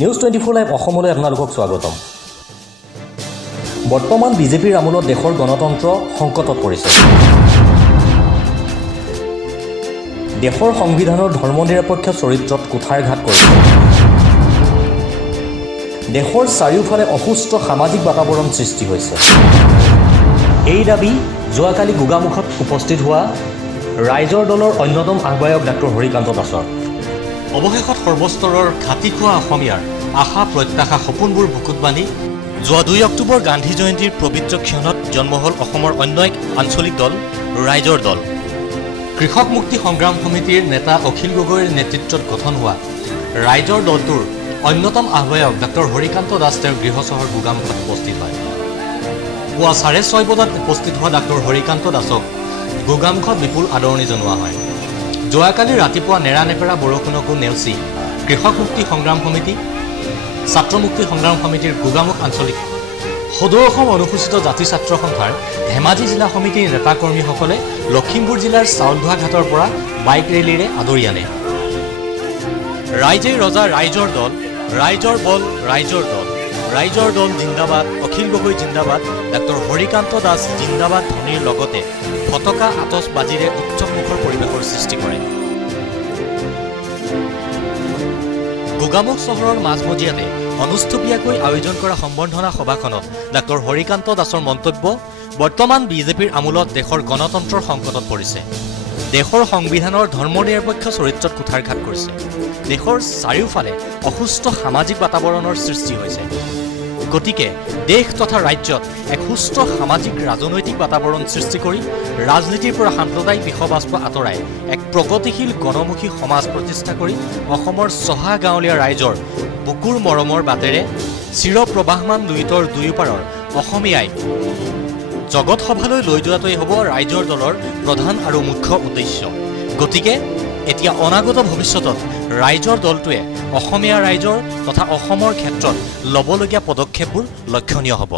News 24 live অসমলৈ আপোনালোকক স্বাগতম। বৰ্তমান বিজেপিৰ আমোলত দেশৰ গণতন্ত্ৰ সংকটত পৰিছে। দেশৰ সংবিধানৰ ধৰ্মনিৰপেক্ষ চৰিত্ৰত কুঠাৰঘাত কৰিছে। দেশৰ চাৰিওফালে অসুস্থ সামাজিক বাতাবৰণ সৃষ্টি হৈছে। এই দাবী যোৱাকালি গোগামুখত উপস্থিত হোৱা ৰাইজৰ দলৰ অন্যতম আহ্বায়ক ডাক্তৰ হৰিকান্ত দাসৰ। অৱশেষত সৰ্বস্তৰৰ ঘাটি খোৱা অসমীয়াৰ আশা প্ৰত্যাশা সপোনবোৰ বুকুত বান্ধি যোৱা 2 অক্টোবৰ গান্ধী জয়ন্তীৰ পবিত্ৰ ক্ষণত জন্ম হ'ল অসমৰ অন্য এক আঞ্চলিক দল ৰাইজৰ দল। কৃষক মুক্তি সংগ্ৰাম সমিতিৰ নেতা অখিল গগৈৰ নেতৃত্বত গঠন হোৱা ৰাইজৰ দলটোৰ অন্যতম আহ্বায়ক ডাক্তৰ হৰিকান্ত দাস তেওঁৰ গৃহ চহৰ গোগামুখত উপস্থিত হয়। পুৱা 6:30 বজাত উপস্থিত হোৱা ডাক্তৰ হৰিকান্ত দাসক গোগামুখত বিপুল আদৰণি জনোৱা হয়। যোৱাকালি ৰাতিপুৱা নেৰানেপেৰা বৰষুণকো নেওচি কৃষক মুক্তি সংগ্ৰাম সমিতি, ছাত্ৰ মুক্তি সংগ্ৰাম সমিতিৰ গোগামুখ আঞ্চলিক, সদৌ অসম অনুসূচিত জাতি ছাত্ৰ সন্থাৰ ধেমাজি জিলা সমিতিৰ নেতাকৰ্মীসকলে লখিমপুৰ জিলাৰ চাউলধোৱা ঘাটৰ পৰা বাইক ৰেলীৰে আদৰি আনে। ৰাইজেই ৰজা ৰাইজৰ দল, ৰাইজৰ বল ৰাইজৰ দল, ৰাইজৰ দল জিন্দাবাদ, অখিল গগৈ জিন্দাবাদ, ডাক্তৰ হৰিকান্ত দাস জিন্দাবাদ ধ্বনিৰ লগতে ফটকা আতচবাজীৰে উৎসৱমুখৰ পৰিৱেশৰ সৃষ্টি কৰে। গোগামুখ চহৰৰ মাজমজিয়াতে অনুষ্ঠুপীয়াকৈ আয়োজন কৰা সম্বৰ্ধনা সভাখনত ডাক্তৰ হৰিকান্ত দাসৰ মন্তব্য, বৰ্তমান বিজেপিৰ আমোলত দেশৰ গণতন্ত্ৰৰ সংকটত পৰিছে। দেশৰ সংবিধানৰ ধৰ্মনিৰপেক্ষ চৰিত্ৰত কুঠাৰঘাত কৰিছে। দেশৰ চাৰিওফালে অসুস্থ সামাজিক বাতাবৰণৰ সৃষ্টি হৈছে। গতিকে দেশ তথা ৰাজ্যত এক সুস্থ সামাজিক ৰাজনৈতিক বাতাবৰণ সৃষ্টি কৰি ৰাজনীতিৰ পৰা সাম্প্ৰদায়িক বিষবাষ্প আঁতৰাই এক প্ৰগতিশীল গণমুখী সমাজ প্ৰতিষ্ঠা কৰি অসমৰ চহা গাঁৱলীয়া ৰাইজৰ বুকুৰ মৰমৰ বাটেৰে চিৰপ্ৰবাহমান লুইতৰ দুয়োপাৰৰ অসমীয়াই জগত সভালৈ লৈ যোৱাটোৱেই হ'ব ৰাইজৰ দলৰ প্ৰধান আৰু মুখ্য উদ্দেশ্য। গতিকে এতিয়া অনাগত ভৱিষ্যতত ৰাইজৰ দলটোৱে অসমীয়া ৰাইজৰ তথা অসমৰ ক্ষেত্ৰত ল'বলগীয়া পদক্ষেপবোৰ লক্ষণীয় হ'ব।